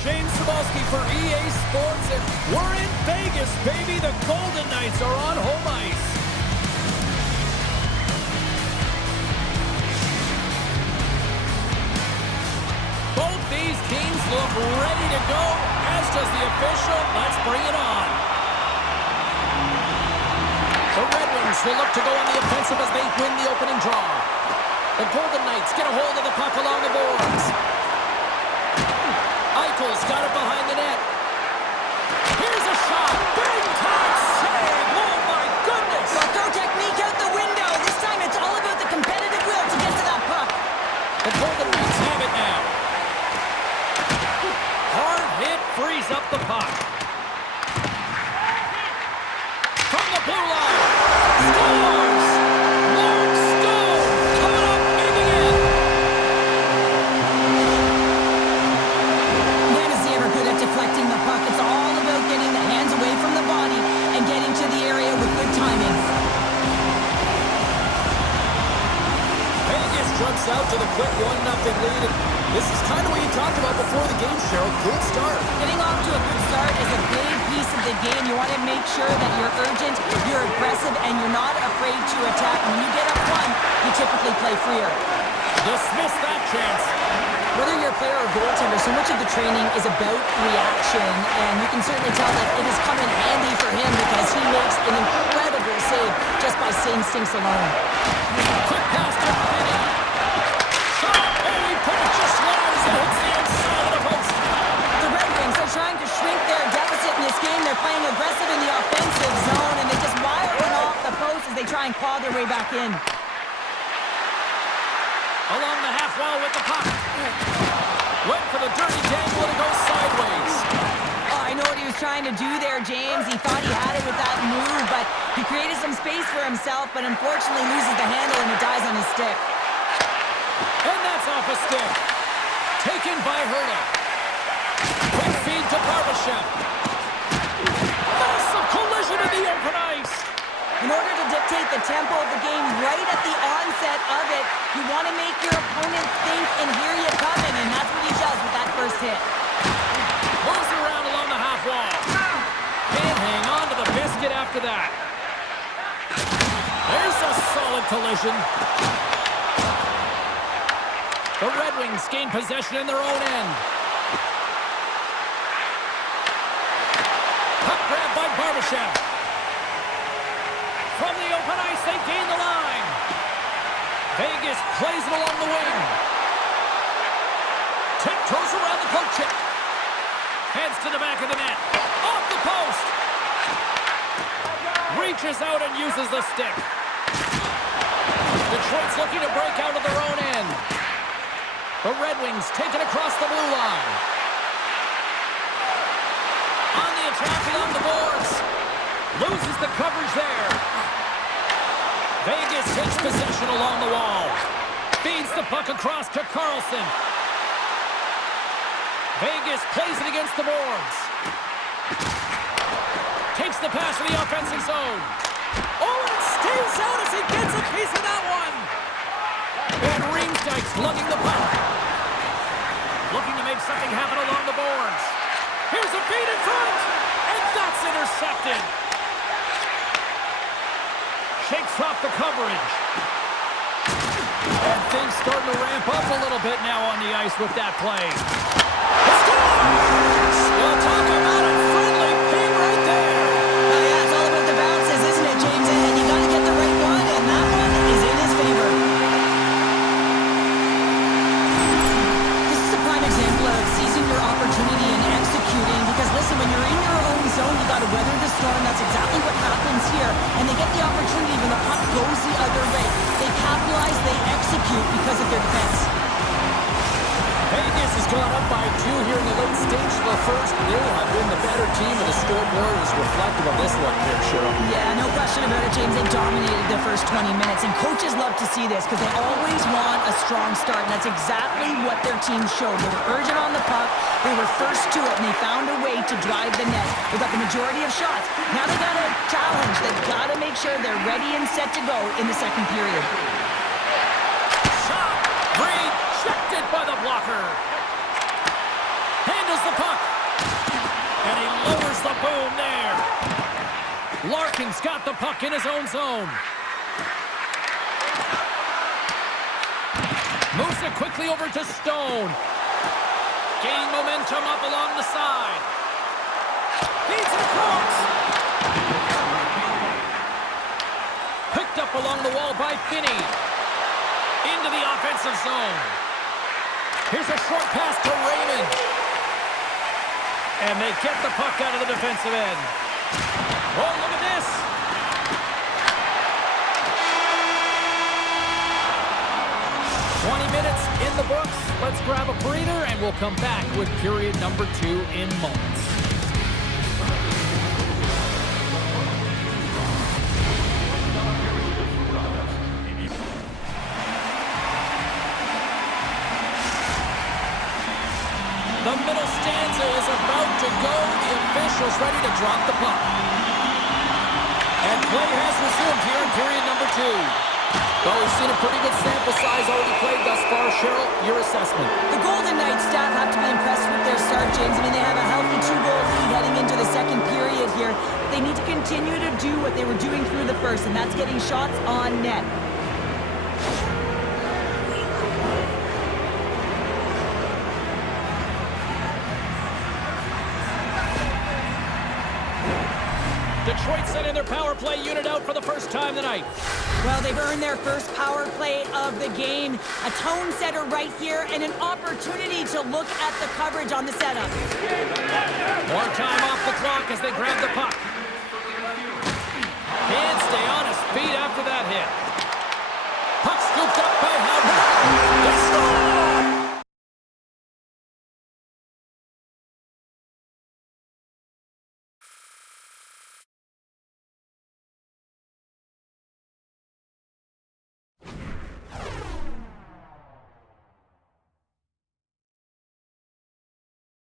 James Cebulski for EA Sports, and we're in Vegas, baby. The Golden Knights are on home ice. Both these teams look ready to go, as does the official. Let's bring it on. The Red Wings will look to go on the offensive as they win the opening draw. The Golden Knights get a hold of the puck along the boards. Eichel's got it behind the net. Here's a shot. Big time save. Oh, my goodness. Well, throw technique out the window. This time it's all about the competitive will to get to that puck. The Golden Knights have it now. Hard hit frees up the puck. From the blue line. Scores! Mark Stone coming up big again. Man, is he ever good at deflecting the puck. It's all about getting the hands away from the body and getting to the area with good timing. Vegas jumps out to the quick 1-0 lead. And this is kind of what you talked about before the game, Cheryl. Good start. Getting off to a good start is a big piece of the game. You want to make sure that you're urgent, you're aggressive, and you're not afraid to attack. When you get up one, you typically play freer. Dismiss that chance. Whether you're a player or goaltender, so much of the training is about reaction, and you can certainly tell that it has come in handy for him because he makes an incredible save just by instincts alone. Quick pass to Finney. Shot. Oh, he put it just wide as it hits the inside of the post. The Red Wings are trying to shrink their deficit in this game. They're playing aggressive in the offensive zone, and they just wire one off the post as they try and claw their way back in. Along the half wall with the puck. Went for the dirty dangle and it goes sideways. Oh, I know what he was trying to do there, James. He thought he had it with that move, but he created some space for himself, but unfortunately loses the handle and it dies on his stick. And that's off a stick. Taken by Herta. Quick feed to Barbashev. Massive collision in the open ice. In order to dictate the tempo of the game right at the onset of it, you want to make your opponent think and hear you coming, and that's what he does with that first hit. Moves it around along the half wall. Can't hang on to the biscuit after that. There's a solid collision. The Red Wings gain possession in their own end. Puck grab by Barbashev. From the open ice, they gain the line. Vegas plays it along the wing. Tiptoes around the poke check. Heads to the back of the net. Off the post. Reaches out and uses the stick. Detroit's looking to break out of their own end. The Red Wings take it across the blue line. On the attack along the boards. Loses the coverage there. Vegas takes possession along the wall. Feeds the puck across to Carlson. Vegas plays it against the boards. Takes the pass to the offensive zone. Oh, and it stays out as he gets a piece of that one. And Riemsdyk's lugging the puck. Looking to make something happen along the boards. Here's a feed in front. And that's intercepted. Shakes off the coverage. And things starting to ramp up a little bit now on the ice with that play. Scores! We'll talk about a friendly ping right there. Oh, yeah, it's all about the bounces, isn't it, James? And you got to get the right one, and that one is in his favor. This is a prime example of seizing your opportunity and executing, because listen, when you're in your own zone, you got to weather the storm. That's exactly what happens here. And they get the opportunity when the puck goes the other way. They capitalize, they execute because of their defense. Vegas has gone up by 2 here in the late stage of the first. They have been the better team, and the scoreboard is reflective of this one here, Cheryl. Yeah, no question about it, James. They dominated the first 20 minutes, and coaches love to see this because they always want a strong start, and that's exactly what their team showed. They were urgent on the puck, they were first to it, and they found a way to drive the net. They got the majority of shots. Now they got a challenge. They've got to make sure they're ready and set to go in the second period. Shot! Rejected by the blocker. Handles the puck. Boom there. Larkin's got the puck in his own zone. Moves it quickly over to Stone. Gaining momentum up along the side. Feeds it across. Picked up along the wall by Finney. Into the offensive zone. Here's a short pass to Raymond. And they get the puck out of the defensive end. Oh, look at this. Minutes in the books. Let's grab a breather, and we'll come back with period number 2 in moments. The middle stanza is about to go. The officials ready to drop the puck. And play has resumed here in period number 2. Well, we've seen a pretty good sample size already played thus far. Cheryl, your assessment. The Golden Knights staff have to be impressed with their start, James. I mean, they have a healthy 2-goal lead heading into the second period here. They need to continue to do what they were doing through the first, and that's getting shots on net. Detroit sending their power play unit out for the first time tonight. Well, they've earned their first power play of the game. A tone setter right here and an opportunity to look at the coverage on the setup. More time off the clock as they grab the puck. Can't stay on his feet after that hit. Puck scooped up by Howard. The score!